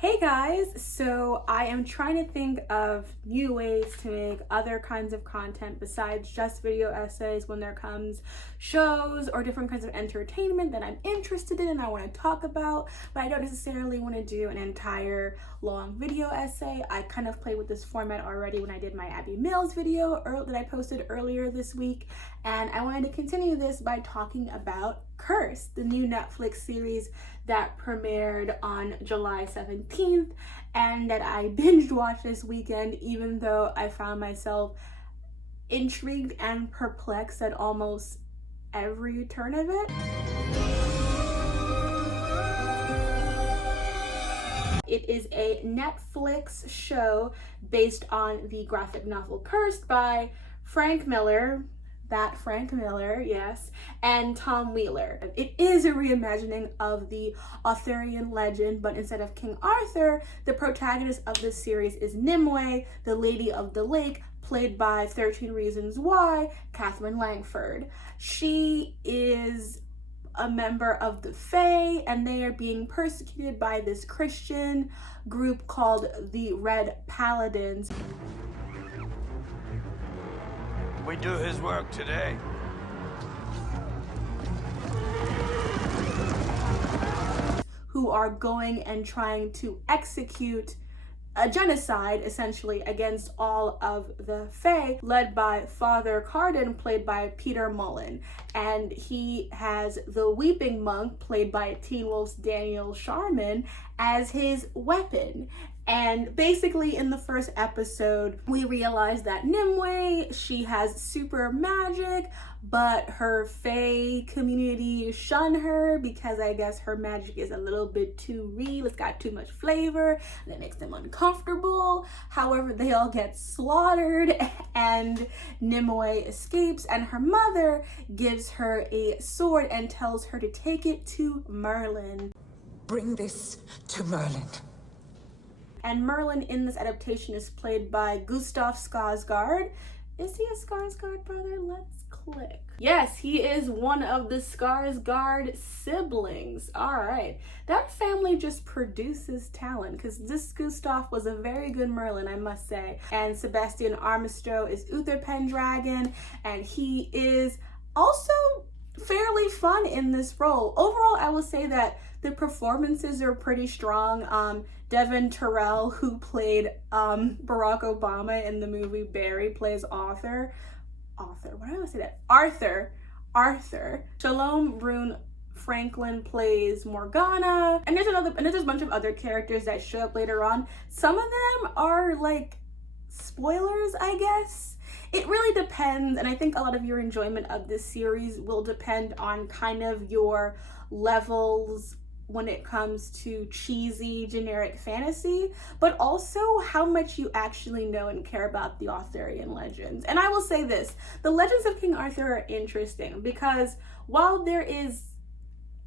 Hey guys, so I am trying to think of new ways to make other kinds of content besides just video essays when there comes shows or different kinds of entertainment that I'm interested in and I want to talk about, but I don't necessarily want to do an entire long video essay. I kind of played with this format already when I did my Abby Mills video that I posted earlier this week, and I wanted to continue this by talking about Cursed, the new Netflix series that premiered on July 17th and that I binge watched this weekend, even though I found myself intrigued and perplexed at almost every turn of it. It is a Netflix show based on the graphic novel Cursed by Frank Miller, yes, and Tom Wheeler. It is a reimagining of the Arthurian legend, but instead of King Arthur, the protagonist of this series is Nimue, the Lady of the Lake, played by 13 Reasons Why, Catherine Langford. She is a member of the Fae, and they are being persecuted by this Christian group called the Red Paladins. We do his work today. Who are going and trying to execute a genocide, essentially, against all of the Fae, led by Father Carden, played by Peter Mullen. And he has the Weeping Monk, played by Teen Wolf's Daniel Sharman, as his weapon. And basically in the first episode, we realize that Nimue, she has super magic, but her Fae community shun her because I guess her magic is a little bit too real. It's got too much flavor and it makes them uncomfortable. However, they all get slaughtered and Nimue escapes, and her mother gives her a sword and tells her to take it to Merlin. Bring this to Merlin. And Merlin in this adaptation is played by Gustav Skarsgård. Is he a Skarsgård brother? Let's click. Yes, he is one of the Skarsgård siblings. All right. That family just produces talent, because this Gustav was a very good Merlin, I must say. And Sebastian Armistro is Uther Pendragon, and he is also fairly fun in this role. Overall, I will say that the performances are pretty strong. Devin Terrell, who played Barack Obama in the movie Barry, plays Arthur. Shalom Brune Franklin plays Morgana. And there's a bunch of other characters that show up later on. Some of them are like spoilers, I guess. It really depends, and I think a lot of your enjoyment of this series will depend on kind of your levels when it comes to cheesy, generic fantasy, but also how much you actually know and care about the Arthurian legends. And I will say this, the legends of King Arthur are interesting because while there is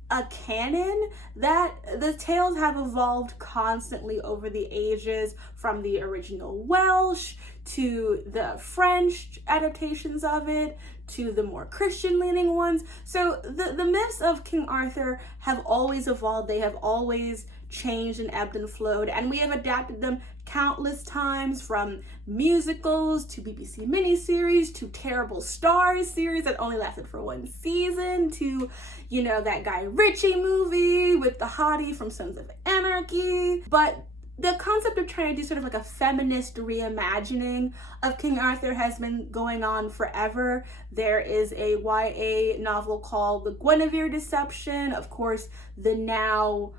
a canon, that the tales have evolved constantly over the ages, from the original Welsh to the French adaptations of it to the more Christian leaning ones. So the myths of King Arthur have always evolved. They have always changed and ebbed and flowed, and we have adapted them countless times, from musicals to BBC miniseries to terrible Starz series that only lasted for one season to, you know, that Guy Ritchie movie with the hottie from Sons of Anarchy. But the concept of trying to do sort of like a feminist reimagining of King Arthur has been going on forever. There is a YA novel called The Guinevere Deception. Of course, the now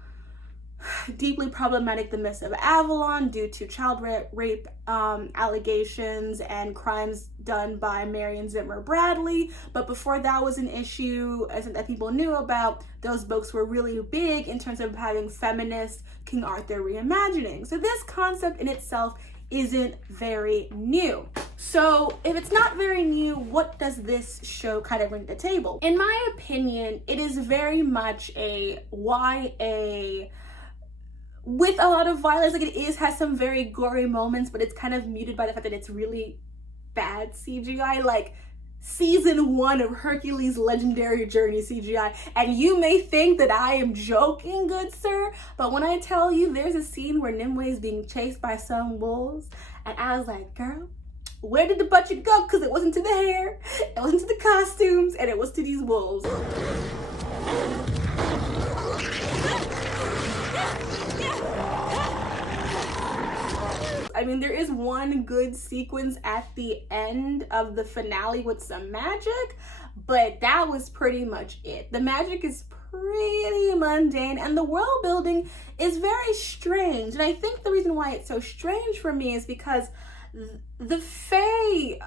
deeply problematic The Mists of Avalon, due to child rape allegations and crimes done by Marion Zimmer Bradley. But before that was an issue that people knew about, those books were really big in terms of having feminist King Arthur reimagining. So this concept in itself isn't very new. So if it's not very new, what does this show kind of bring to the table? In my opinion, it is very much a YA with a lot of violence. Like, has some very gory moments, but it's kind of muted by the fact that it's really bad CGI. Like, season 1 of Hercules' Legendary Journey CGI. And you may think that I am joking, good sir, but when I tell you there's a scene where Nimue is being chased by some wolves, and I was like, girl, where did the budget go? Because it wasn't to the hair, it wasn't to the costumes, and it was to these wolves. I mean, there is one good sequence at the end of the finale with some magic, but that was pretty much it. The magic is pretty mundane, and the world building is very strange. And I think the reason why it's so strange for me is because the Fae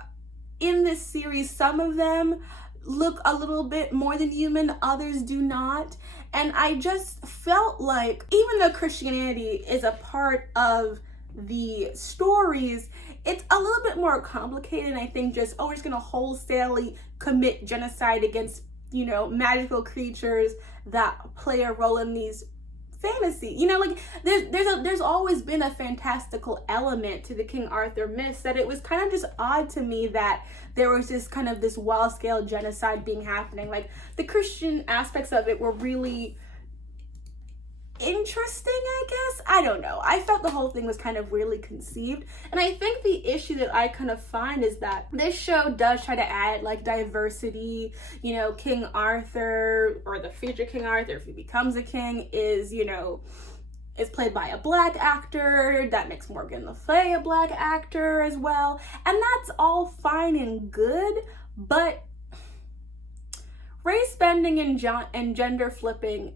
in this series, some of them look a little bit more than human, others do not. And I just felt like, even though Christianity is a part of the stories, it's a little bit more complicated. And I think just, oh, we're just gonna wholesalely commit genocide against, you know, magical creatures that play a role in these fantasy, you know, like there's always been a fantastical element to the King Arthur myths, that it was kind of just odd to me that there was just kind of this wild-scale genocide being happening. Like, the Christian aspects of it were really interesting, I guess. I don't know. I felt the whole thing was kind of weirdly conceived. And I think the issue that I kind of find is that this show does try to add like diversity. You know, King Arthur, or the future King Arthur, if he becomes a king, is, you know, is played by a black actor. That makes Morgan Le Fay a black actor as well. And that's all fine and good, but race bending and gender flipping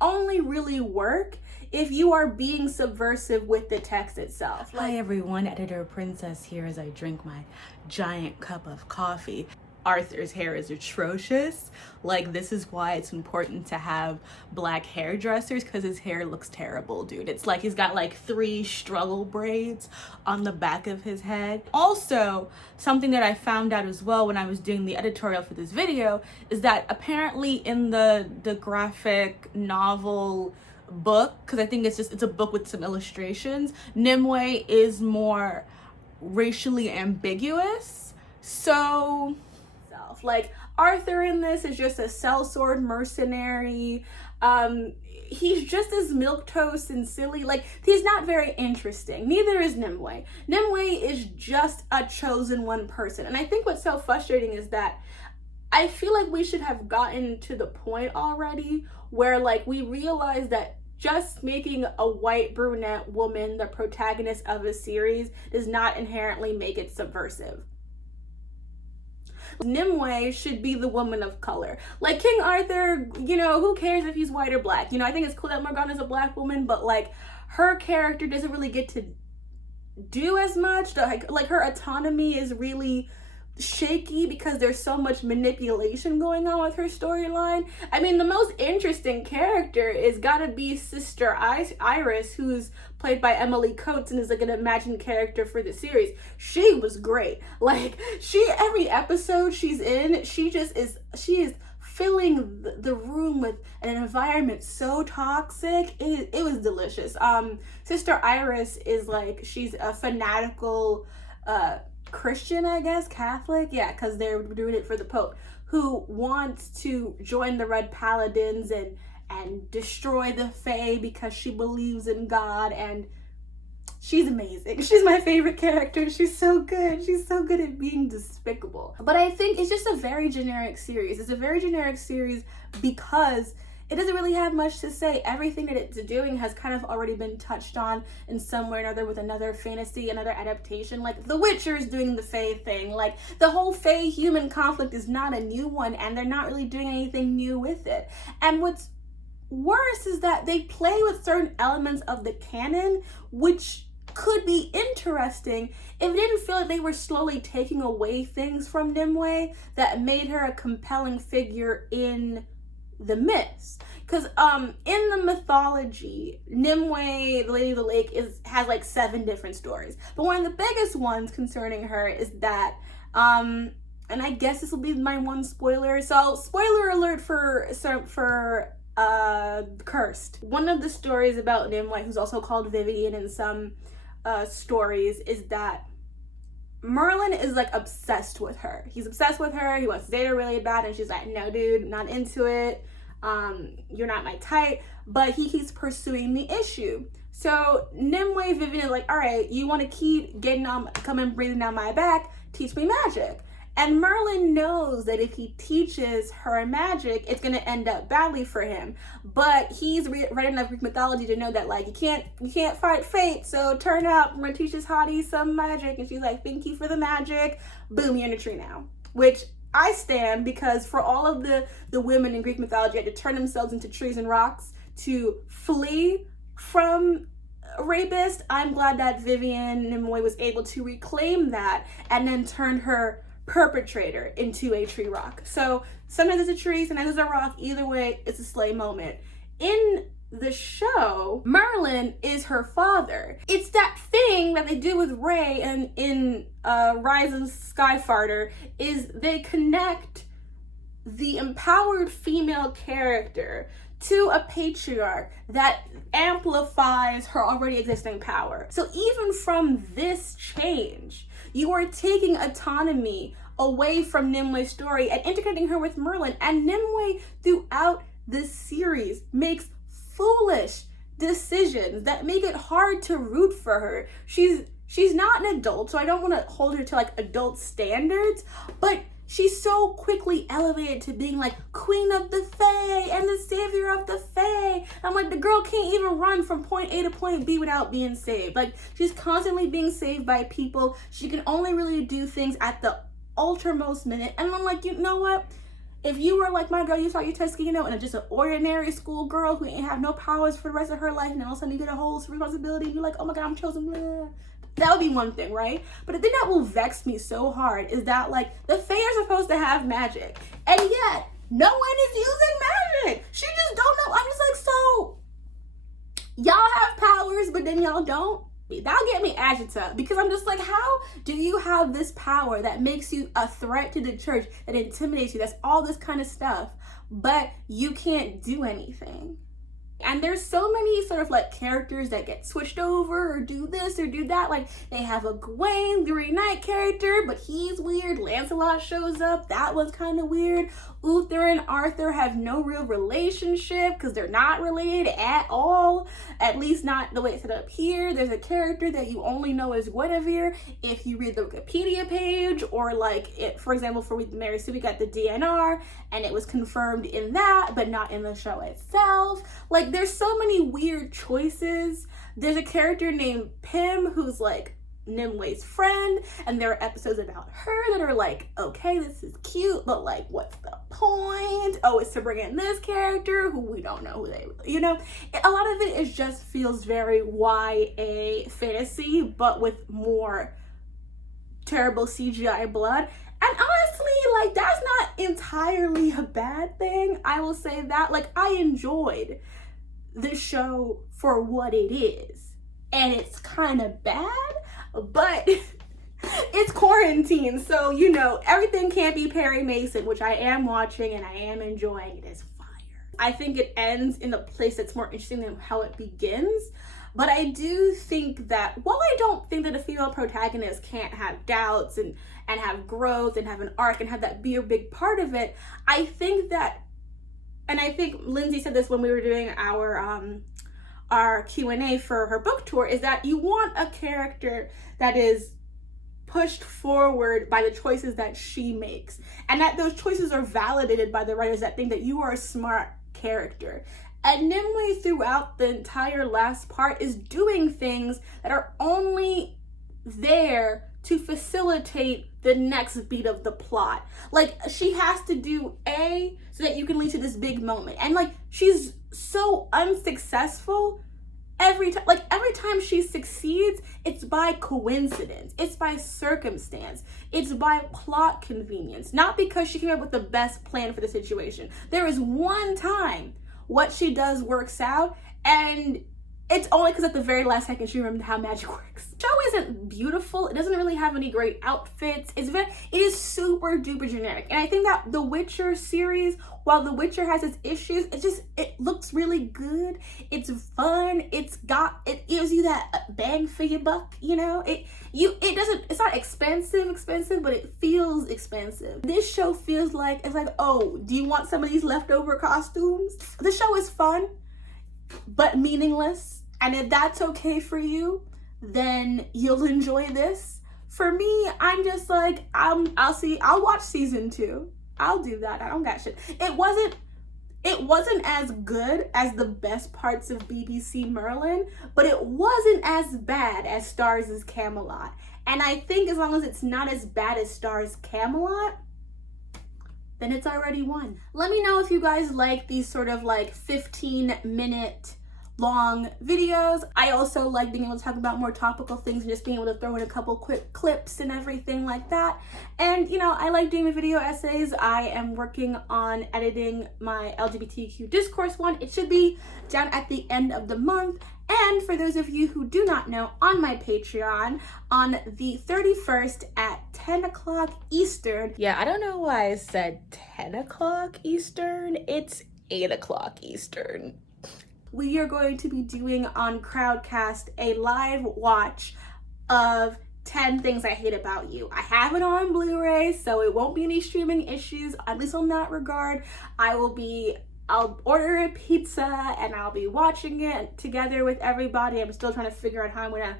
only really work if you are being subversive with the text itself. Hi everyone, Editor Princess here as I drink my giant cup of coffee. Arthur's hair is atrocious. Like, this is why it's important to have black hairdressers, because his hair looks terrible, dude. It's like he's got like 3 struggle braids on the back of his head. Also, something that I found out as well when I was doing the editorial for this video is that apparently in the graphic novel book, because I think it's a book with some illustrations, Nimue is more racially ambiguous. So like, Arthur in this is just a sellsword mercenary. He's just as milquetoast and silly. Like, he's not very interesting. Neither is Nimue. Nimue is just a chosen one person. And I think what's so frustrating is that I feel like we should have gotten to the point already where, like, we realize that just making a white brunette woman the protagonist of a series does not inherently make it subversive. Nimue should be the woman of color. Like, King Arthur, you know, who cares if he's white or black? You know, I think it's cool that Morgana's a black woman, but like, her character doesn't really get to do as much. Like her autonomy is really shaky because there's so much manipulation going on with her storyline. I mean, the most interesting character is gotta be Sister Iris, who's played by Emily Coates and is like an imagined character for the series. She was great. Like, every episode she's in, she is filling the room with an environment so toxic. It was delicious. Sister Iris is like, she's a fanatical Christian, I guess, Catholic, yeah, because they're doing it for the Pope, who wants to join the Red Paladins and destroy the Fae because she believes in God, and she's amazing. She's my favorite character. She's so good. She's so good at being despicable. But I think it's just a very generic series. It's a very generic series because it doesn't really have much to say. Everything that it's doing has kind of already been touched on in some way or another with another fantasy, another adaptation. Like, The Witcher is doing the Fae thing. Like, the whole Fae-human conflict is not a new one, and they're not really doing anything new with it. And what's worse is that they play with certain elements of the canon, which could be interesting if it didn't feel like they were slowly taking away things from Nimue that made her a compelling figure in the myths. Because in the mythology, Nimue, the Lady of the Lake, has like 7 different stories. But one of the biggest ones concerning her is that and I guess this will be my one spoiler. So, spoiler alert for Cursed. One of the stories about Nimue, who's also called Vivian in some stories, is that Merlin is like obsessed with her. He's obsessed with her. He wants to date her really bad, and she's like, no, dude, not into it. You're not my type. But he keeps pursuing the issue. So Nimue Vivian is like, all right, you want to keep coming breathing down my back? Teach me magic. And Merlin knows that if he teaches her magic, it's gonna end up badly for him. But he's read enough Greek mythology to know that like you can't fight fate. So turn out, I'm gonna teach this hottie some magic. And she's like, thank you for the magic. Boom, you're in a tree now. Which I stand, because for all of the women in Greek mythology had to turn themselves into trees and rocks to flee from a rapist. I'm glad that Vivian Nimue was able to reclaim that and then turn her perpetrator into a tree rock. So sometimes it's a tree, sometimes it's a rock. Either way, it's a slay moment. In the show, Merlin is her father. It's that thing that they do with Ray and in Rise of Skyfarter, is they connect the empowered female character to a patriarch that amplifies her already existing power. So even from this change, you are taking autonomy away from Nimue's story and integrating her with Merlin. And Nimue, throughout this series, makes foolish decisions that make it hard to root for her. She's not an adult, so I don't want to hold her to like adult standards, but she's so quickly elevated to being like queen of the Fae and the savior of the Fae. I'm like, the girl can't even run from point A to point B without being saved. Like, she's constantly being saved by people. She can only really do things at the ultramost minute. And I'm like, you know what? If you were like my girl, you saw your Tuskegee and just an ordinary school girl who ain't have no powers for the rest of her life, and then all of a sudden you get a whole responsibility, and you're like, oh my God, I'm chosen, blah. That would be one thing, right? But the thing that will vex me so hard is that like the Fae are supposed to have magic, and yet no one is using magic. She just don't know. I'm just like, so y'all have powers, but then y'all don't. That'll get me agitated, because I'm just like, how do you have this power that makes you a threat to the church, that intimidates you, that's all this kind of stuff, but you can't do anything? And there's so many sort of like characters that get switched over or do this or do that. Like they have a Gawain, the Green Knight character, but he's weird. Lancelot shows up. That was kind of weird. Uther and Arthur have no real relationship because they're not related at all. At least not the way it's set up here. There's a character that you only know as Guinevere if you read the Wikipedia page, or like it, for example, for With Mary Sue, we got the DNR and it was confirmed in that, but not in the show itself. Like there's so many weird choices. There's a character named Pym who's like Nimue's friend, and there are episodes about her that are like, okay, this is cute, but like, what's the point? Oh, it's to bring in this character who we don't know who they, you know? A lot of it is just feels very YA fantasy, but with more terrible CGI blood. And honestly, like, that's not entirely a bad thing. I will say that. Like, I enjoyed the show for what it is, and it's kind of bad, but it's quarantine, so you know everything can't be Perry Mason, which I am watching and I am enjoying. It is fire. I think it ends in a place that's more interesting than how it begins, but I do think that while I don't think that a female protagonist can't have doubts and have growth and have an arc and have that be a big part of it, I think that, and I think Lindsay said this when we were doing our Q&A for her book tour, is that you want a character that is pushed forward by the choices that she makes, and that those choices are validated by the writers that think that you are a smart character. And Nimue throughout the entire last part is doing things that are only there to facilitate the next beat of the plot. Like, she has to do A so that you can lead to this big moment. And like, she's so unsuccessful every time. Like, every time she succeeds, it's by coincidence, it's by circumstance, it's by plot convenience, not because she came up with the best plan for the situation. There is one time what she does works out, and it's only because at the very last second she remembered how magic works. The show isn't beautiful. It doesn't really have any great outfits. It is super duper generic. And I think that the Witcher series, while the Witcher has its issues, it looks really good. It's fun. It gives you that bang for your buck, you know? It's not expensive, but it feels expensive. This show feels like, it's like, oh, do you want some of these leftover costumes? The show is fun, but meaningless. And if that's okay for you, then you'll enjoy this. For me, I'm just like, I'll watch season 2. I'll do that. I don't got shit. It wasn't as good as the best parts of BBC Merlin, but it wasn't as bad as Starz' Camelot. And I think as long as it's not as bad as Starz' Camelot, then it's already won. Let me know if you guys like these sort of like 15-minute long videos. I also like being able to talk about more topical things and just being able to throw in a couple quick clips and everything like that. And you know, I like doing my video essays. I am working on editing my LGBTQ discourse one. It should be down at the end of the month. And for those of you who do not know, on my Patreon, on the 31st at 10 o'clock Eastern. Yeah, I don't know why I said 10 o'clock Eastern. It's 8 o'clock Eastern. We are going to be doing on Crowdcast a live watch of 10 Things I Hate About You. I have it on Blu-ray, so it won't be any streaming issues, at least on that regard. I'll order a pizza and I'll be watching it together with everybody. I'm still trying to figure out how I'm gonna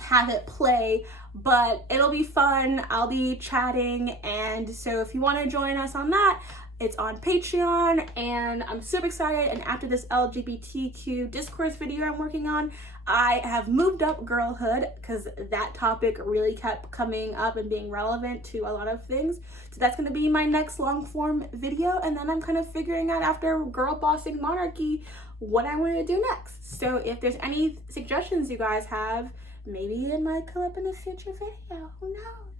have it play, but it'll be fun. I'll be chatting, and so if you want to join us on that, it's on Patreon, and I'm super excited. And after this LGBTQ discourse video I'm working on, I have moved up girlhood because that topic really kept coming up and being relevant to a lot of things. So that's going to be my next long form video, and then I'm kind of figuring out, after girl bossing monarchy, what I want to do next. So if there's any suggestions you guys have, maybe it might come up in a future video. Who knows?